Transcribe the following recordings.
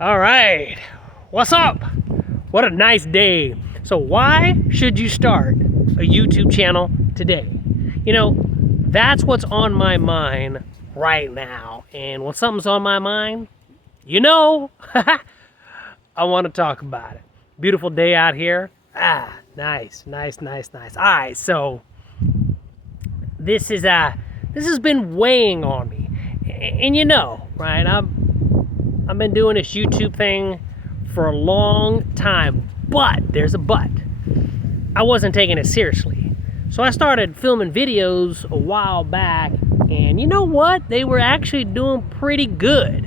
All right, what's up? What a nice day. So why should you start a YouTube channel today? You know, that's what's on my mind right now. And when something's on my mind, you know, I want to talk about it. Beautiful day out here. Nice. All right, so this has been weighing on me. And you know, right, I've been doing this YouTube thing for a long time, but there's a but. I wasn't taking it seriously. So I started filming videos a while back, and you know what? They were actually doing pretty good.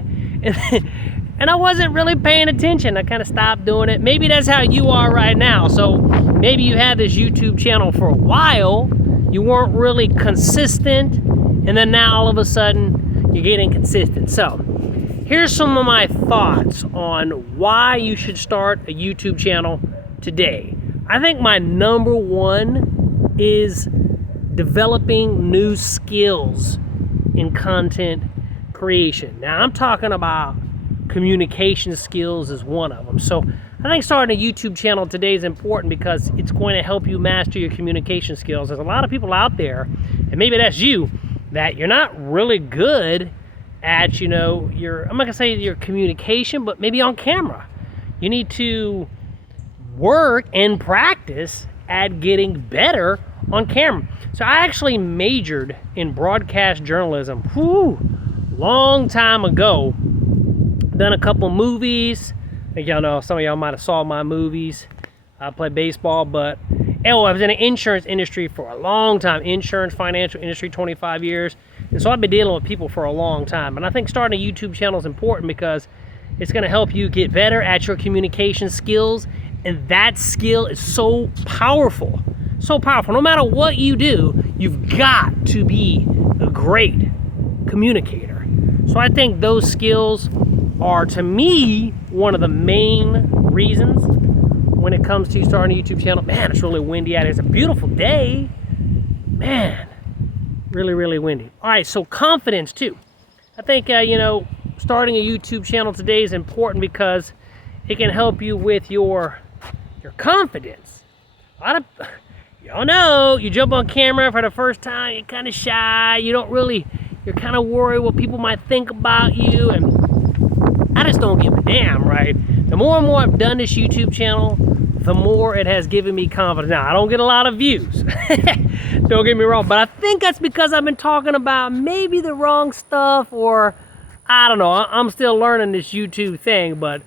And I wasn't really paying attention. I kind of stopped doing it. Maybe that's how you are right now. So maybe you had this YouTube channel for a while, you weren't really consistent, and then now all of a sudden you're getting consistent. So here's some of my thoughts on why you should start a YouTube channel today. I think my number one is developing new skills in content creation. Now I'm talking about communication skills is one of them. So I think starting a YouTube channel today is important because it's going to help you master your communication skills. There's a lot of people out there, and maybe that's you, that you're not really good at, you know, I'm not gonna say your communication, but maybe on camera. You need to work and practice at getting better on camera. So I actually majored in broadcast journalism, long time ago. Done a couple movies. I think y'all know, some of y'all might have saw my movies. I play baseball, but I was in the insurance industry for a long time. Insurance, financial industry, 25 years. And so I've been dealing with people for a long time. And I think starting a YouTube channel is important because it's gonna help you get better at your communication skills. And that skill is so powerful. So powerful. No matter what you do, you've got to be a great communicator. So I think those skills are, to me, one of the main reasons when it comes to starting a YouTube channel. Man, it's really windy out here. It's a beautiful day. Man, really windy. All right, so confidence too. I think, you know, starting a YouTube channel today is important because it can help you with your confidence. Y'all know, you jump on camera for the first time, you're kind of shy. You're kind of worried what people might think about you, and I just don't give a damn, right? The more and more I've done this YouTube channel, the more it has given me confidence. Now, I don't get a lot of views. Don't get me wrong, but I think that's because I've been talking about maybe the wrong stuff, or I don't know. I'm still learning this YouTube thing, but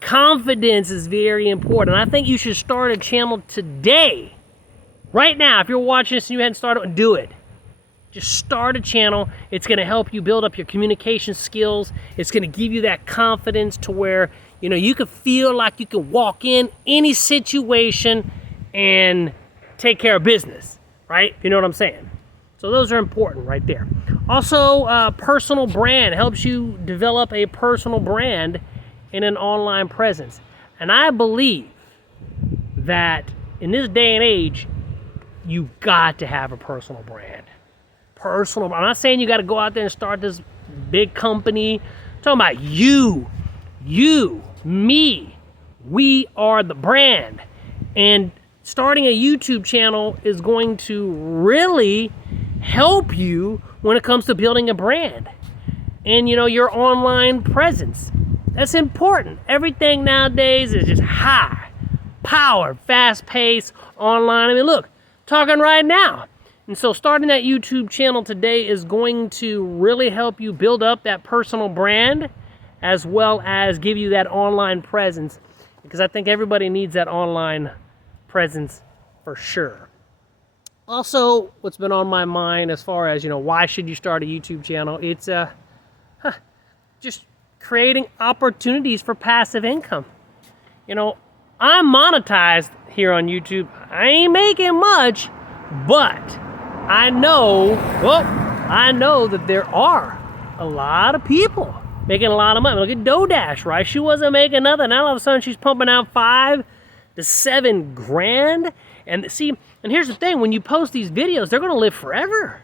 confidence is very important. I think you should start a channel today. Right now, if you're watching this and you hadn't started, do it. Just start a channel. It's going to help you build up your communication skills. It's going to give you that confidence to where, you know, you can feel like you can walk in any situation and take care of business, right? You know what I'm saying? So those are important right there. Also, personal brand helps you develop a personal brand in an online presence. And I believe that in this day and age, you've got to have a personal brand. I'm not saying you got to go out there and start this big company. I'm talking about you, me. We are the brand. And starting a YouTube channel is going to really help you when it comes to building a brand. And, you know, your online presence. That's important. Everything nowadays is just high power, fast paced, online. I mean, look, talking right now. And so starting that YouTube channel today is going to really help you build up that personal brand as well as give you that online presence, because I think everybody needs that online presence for sure. Also, what's been on my mind as far as, you know, why should you start a YouTube channel? It's just creating opportunities for passive income. You know, I'm monetized here on YouTube. I ain't making much, but I know that there are a lot of people making a lot of money. Look at DoorDash, right? She wasn't making nothing. Now all of a sudden she's pumping out $5 to $7 grand. And see, and here's the thing, when you post these videos, they're gonna live forever.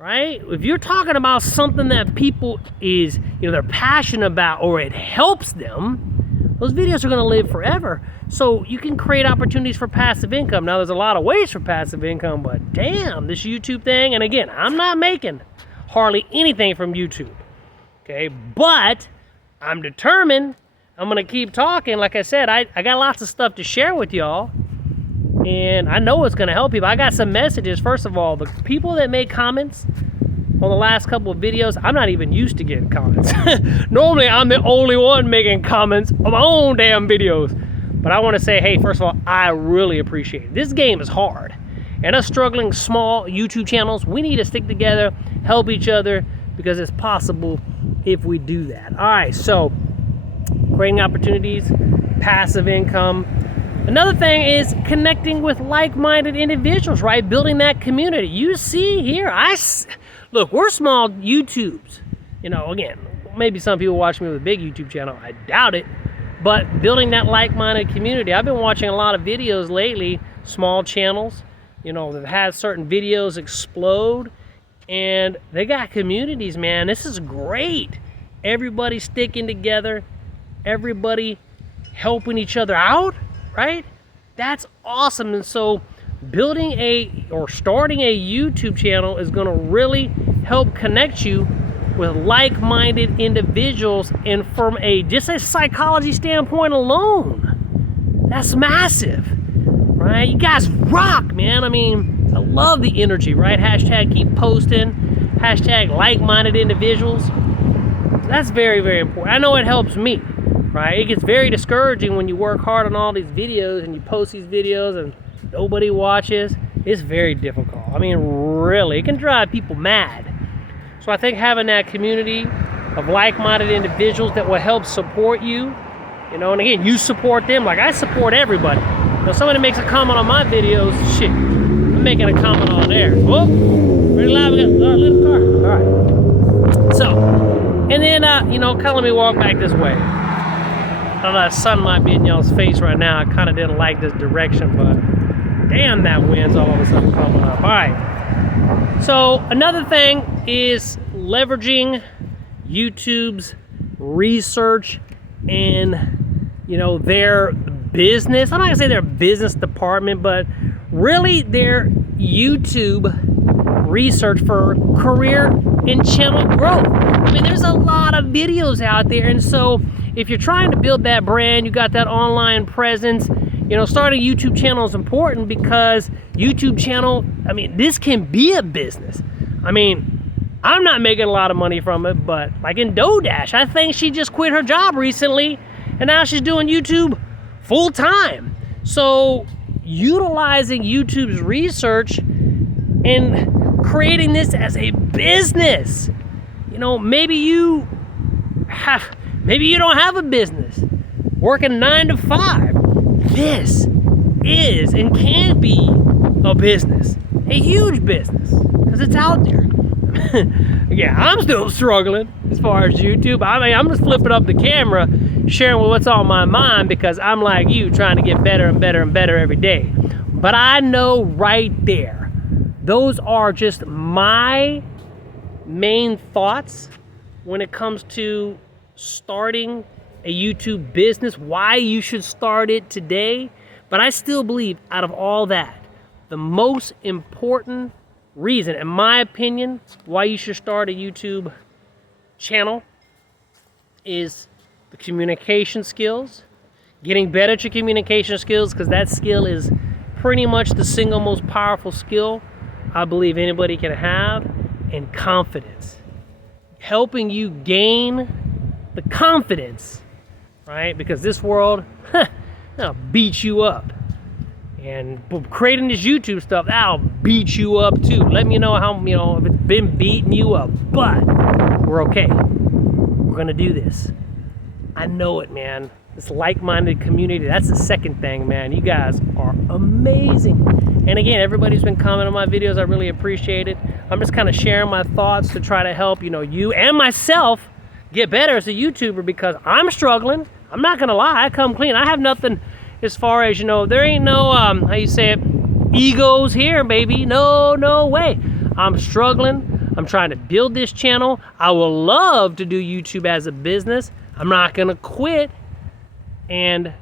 right? If you're talking about something that people is, they're passionate about, or it helps them, those videos are gonna live forever. So you can create opportunities for passive income. Now there's a lot of ways for passive income, but damn, this YouTube thing, and again, I'm not making hardly anything from YouTube, okay? But I'm determined. I'm gonna keep talking. Like I said, I got lots of stuff to share with y'all, and I know it's gonna help people. I got some messages. First of all, the people that made comments on the last couple of videos, I'm not even used to getting comments. Normally, I'm the only one making comments on my own damn videos. But I wanna say, hey, first of all, I really appreciate it. This game is hard. And us struggling small YouTube channels, we need to stick together, help each other, because it's possible if we do that. All right, so creating opportunities, passive income. Another thing is connecting with like-minded individuals, right? Building that community. You see here, look, we're small YouTubes. Again, maybe some people watch me with a big YouTube channel. I doubt it. But building that like-minded community. I've been watching a lot of videos lately, small channels, that had certain videos explode, and they got communities, man. This is great. Everybody sticking together, everybody helping each other out, right? That's awesome. And so building starting a YouTube channel is gonna really help connect you with like-minded individuals, and from just a psychology standpoint alone, that's massive, right? You guys rock, man. I mean, I love the energy, right? Hashtag keep posting, hashtag like-minded individuals. That's very, very important. I know it helps me, right? It gets very discouraging when you work hard on all these videos and you post these videos and nobody watches. It's very difficult. I mean, really, it can drive people mad. So I think having that community of like-minded individuals that will help support you, and again, you support them. Like I support everybody. Somebody makes a comment on my videos, shit, I'm making a comment on theirs. Whoa, pretty live, we got a little car. All right. So, and then, kind of let me walk back this way. I don't know, the sun might be in y'all's face right now. I kind of didn't like this direction, but damn, that wind's all of a sudden coming up. All right. So another thing is leveraging YouTube's research and their business. I'm not gonna say their business department, but really their YouTube research for career and channel growth. I mean, there's a lot of videos out there, and so if you're trying to build that brand, you got that online presence, starting a YouTube channel is important, because YouTube channel, I mean, this can be a business. I mean, I'm not making a lot of money from it, but like in 𝗕𝗢𝗡, I think she just quit her job recently, and now she's doing YouTube full time. So utilizing YouTube's research and creating this as a business. Maybe you don't have a business, working 9 to 5. This is and can be a business, a huge business, because it's out there. Yeah, I'm still struggling as far as YouTube. I mean, I'm just flipping up the camera, sharing what's on my mind, because I'm like you, trying to get better and better and better every day. But I know right there, those are just my main thoughts when it comes to starting a YouTube business, why you should start it today. But I still believe, out of all that, the most important reason, in my opinion, why you should start a YouTube channel is the communication skills. Getting better at your communication skills, because that skill is pretty much the single most powerful skill I believe anybody can have. And confidence. Helping you gain the confidence, right? Because this world, that'll beat you up. And creating this YouTube stuff, that'll beat you up too. Let me know how, if it's been beating you up. But we're okay. We're gonna do this. I know it, man. This like-minded community, that's the second thing, man. You guys are amazing. And again, everybody who's been commenting on my videos, I really appreciate it. I'm just kind of sharing my thoughts to try to help, you and myself get better as a YouTuber, because I'm struggling. I'm not gonna lie, I come clean. I have nothing as far as, there ain't no, how you say it, egos here, baby. No way. I'm struggling. I'm trying to build this channel. I would love to do YouTube as a business. I'm not gonna quit. And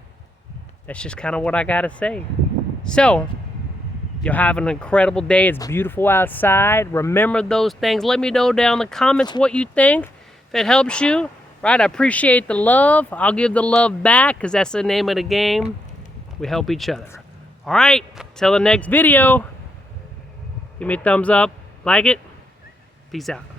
that's just kind of what I gotta say. So, you'll have an incredible day. It's beautiful outside. Remember those things. Let me know down in the comments what you think. If it helps you, right? I appreciate the love. I'll give the love back because that's the name of the game. We help each other. All right, till the next video. Give me a thumbs up, like it. Peace out.